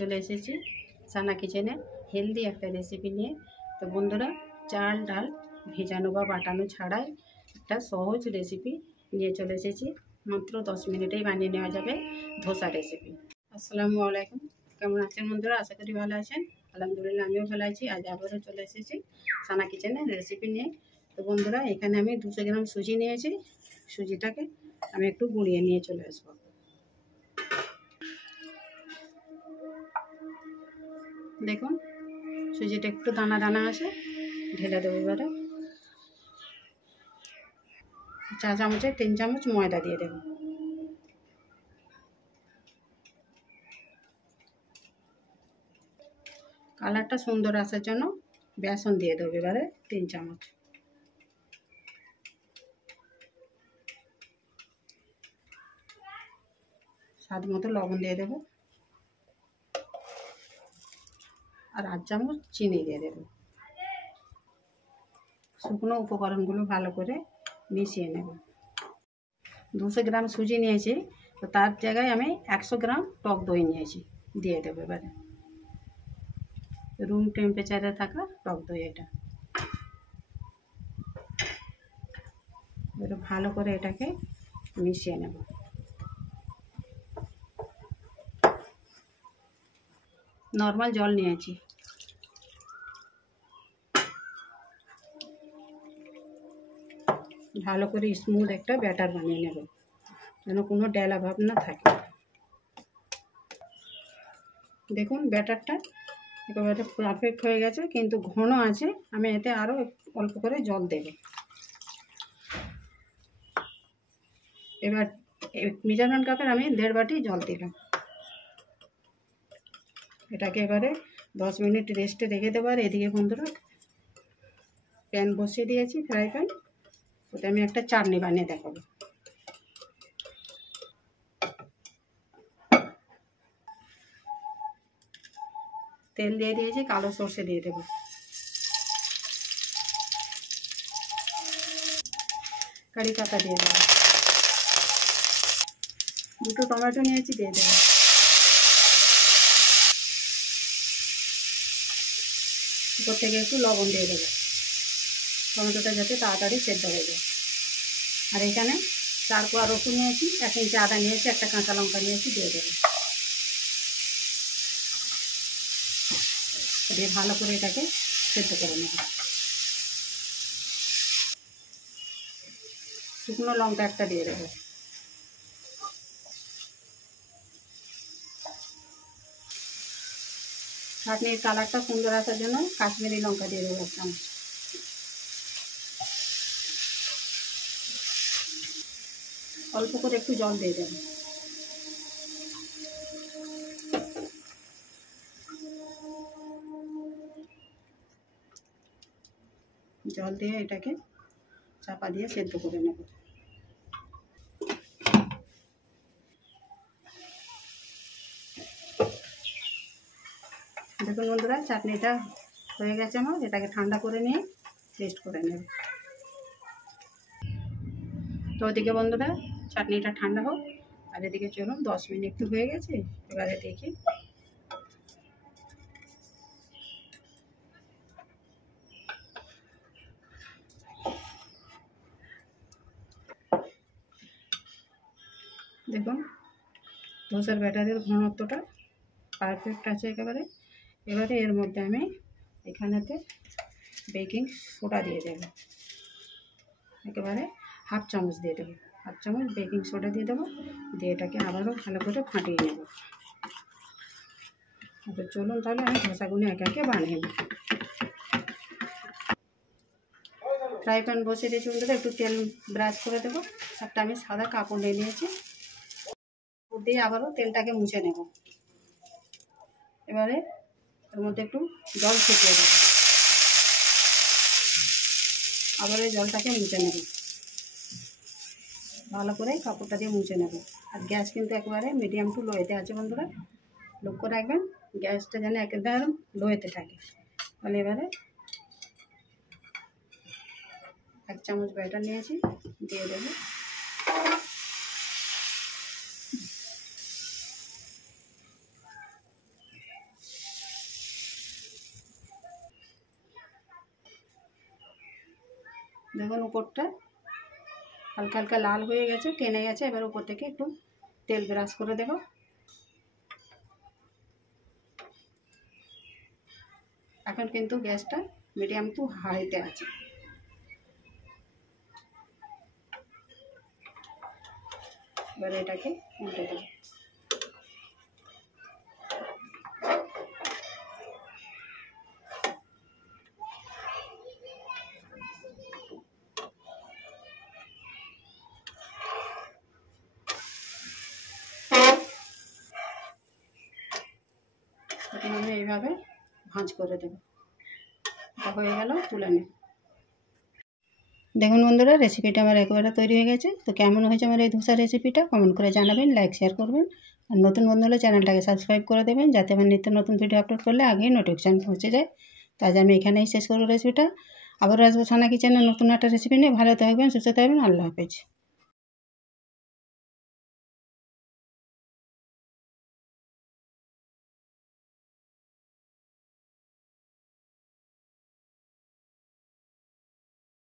চলে এসেছি সানা কিচেনে হেলদি একটা রেসিপি নিয়ে। তো বন্ধুরা, চাল ডাল ভেজানো বা বাটানো ছাড়াই একটা সহজ রেসিপি নিয়ে চলে এসেছি। মাত্র 10 মিনিটেই বানিয়ে নেওয়া যাবে ধোসা রেসিপি। আসসালামু আলাইকুম, কেমন আছেন বন্ধুরা? আশা করি ভালো আছেন। আলহামদুলিল্লাহ আমিও ভালো আছি। আজ আবারও চলে এসেছি সানা কিচেনে রেসিপি নিয়ে। তো বন্ধুরা, এখানে আমি 200 গ্রাম সুজি নিয়েছি। সুজিটাকে আমি একটু গুঁড়িয়ে নিয়ে চলে আসবো। দেখুন সুজিটা একটু দানা দানা আছে, ঢেলে দেবো। এবারে চা চামচে 3 চামচ ময়দা দিয়ে দেবো। কালারটা সুন্দর আসার জন্য বেসন দিয়ে দেবো এবারে 3 চামচ। স্বাদ মতো লবণ দিয়ে দেবো, আর 8 চামচ চিনি দিয়ে দেবো। শুকনো উপকরণগুলো ভালো করে মিশিয়ে নেব। 200 গ্রাম সুজি নিয়েছি, তো তার জায়গায় আমি 100 গ্রাম টক দই নিয়েছি, দিয়ে দেবো এবারে। রুম টেম্পারেচারে থাকা টক দই এটা। এবারে ভালো করে এটাকে মিশিয়ে নেব। নর্মাল জল নিয়েছি। ভালো করে স্মুথ একটা ব্যাটার বানিয়ে নেব, যেন কোনো ডেলা ভাব না থাকে। দেখুন ব্যাটারটা একেবারে পারফেক্ট হয়ে গেছে, কিন্তু ঘন আছে। আমি এতে আরও অল্প করে জল দেব। এবার মেজারমেন্ট কাপের আমি 1.5 বাটি জল দিলাম। এটাকে এবারে 10 মিনিট রেস্টে রেখে দেবো। আর এদিকে বন্ধুরা, প্যান বসিয়ে দিয়েছি, ফ্রাই প্যান। ওতে আমি একটা চাটনি বানিয়ে দেখাবো। তেল দিয়ে দিয়েছি, কালো সর্ষে দিয়ে দেবো। কারি পাতা দিয়ে দেবো। 2টো টমেটো নিয়েছি, দিয়ে দেবো। উপর থেকে একটু লবণ দিয়ে দেবো, টমেটোটা যাতে তাড়াতাড়ি সেদ্ধ হয়ে যায়। আর এখানে 4 কোয়া রসুন নিয়েছি, 1 ইঞ্চি আদা নিয়েছি, একটা কাঁচা লঙ্কা নিয়েছি, দিয়ে দেবো। দিয়ে ভালো করে এটাকে সেদ্ধ করে নেব। শুকনো লঙ্কা একটা দিয়ে দেবো। চাটনির কালারটা সুন্দর আসার জন্য কাশ্মীরি লঙ্কা দিয়ে দেবো 1 চামচ। অল্প করে একটু জল দিয়ে দেবো। জল দিয়ে এটাকে চাপা দিয়ে সেদ্ধ করে নেব। দেখুন বন্ধুরা, চাটনিটা হয়ে গেছে আমার। এটাকে ঠান্ডা করে নিয়ে টেস্ট করে নেব। তো ওদিকে বন্ধুরা চাটনিটা ঠান্ডা হোক, আর এদিকে চলুন 10 মিনিট তো হয়ে গেছে। এবারে দেখি। দেখুন ধোসার ব্যাটারের ঘনত্বটা পারফেক্ট আছে একেবারে। এবারে এর মধ্যে আমি এখানেতে বেকিং সোডা দিয়ে দেবো। একেবারে 1/2 চামচ দিয়ে দেবো। 1/2 চামচ বেকিং সোডা দিয়ে দেবো। দিয়ে এটাকে আবারও ভালো করে ফাটিয়ে নেব। তো চলুন তাহলে আমি ধোসাগুলো একে একে বানিয়ে নেব। ফ্রাই প্যান বসিয়ে দিয়েছি বন্ধুরা, একটু তেল ব্রাশ করে দেবো। একটা আমি সাদা কাপড় নিয়ে নিয়েছি, দিয়ে আবারও তেলটাকে মুছে নেব। এবারে এর মধ্যে একটু জল ছিটিয়ে দেবো। আবার এই জলটাকে মুছে নেব, ভালো করে কাপড়টা দিয়ে মুছে নেব। আর গ্যাস কিন্তু একেবারে মিডিয়াম টু লোয়েতে আছে বন্ধুরা, লক্ষ্য রাখবেন গ্যাসটা যেন একেবারে লোয়েতে থাকে। তাহলে এবারে 1 চামচ ব্যাটার নিয়েছি, দিয়ে দেবো। দেখুন উপরটা হালকা হালকা লাল হয়ে গেছে, টেনে গেছে। এবার উপর থেকে একটু তেল ব্রাশ করে দেব। এখন কিন্তু গ্যাসটা মিডিয়াম টু হাইতে আছে। এবার এটাকে উল্টে দেব। এখন আমি এইভাবে ভাঁজ করে দেব। এটা হয়ে গেল, তুলে নিই। দেখুন বন্ধুরা, রেসিপিটা আমার একেবারে তৈরি হয়ে গেছে। তো কেমন হয়েছে আমার এই ধোসা রেসিপিটা কমেন্ট করে জানাবেন, লাইক শেয়ার করবেন। আর নতুন বন্ধু হলে চ্যানেলটাকে সাবস্ক্রাইব করে দেবেন, যাতে আমার নিত্য নতুন ভিডিও আপলোড করলে আগেই নোটিফিকেশান পৌঁছে যায়। তো আজ আমি এখানেই শেষ করবো রেসিপিটা। আবারও আসবো সানা কিচেনের নতুন একটা রেসিপি নিয়ে। ভালো থাকবেন, সুস্থ থাকবেন। আল্লাহ হাফেজ।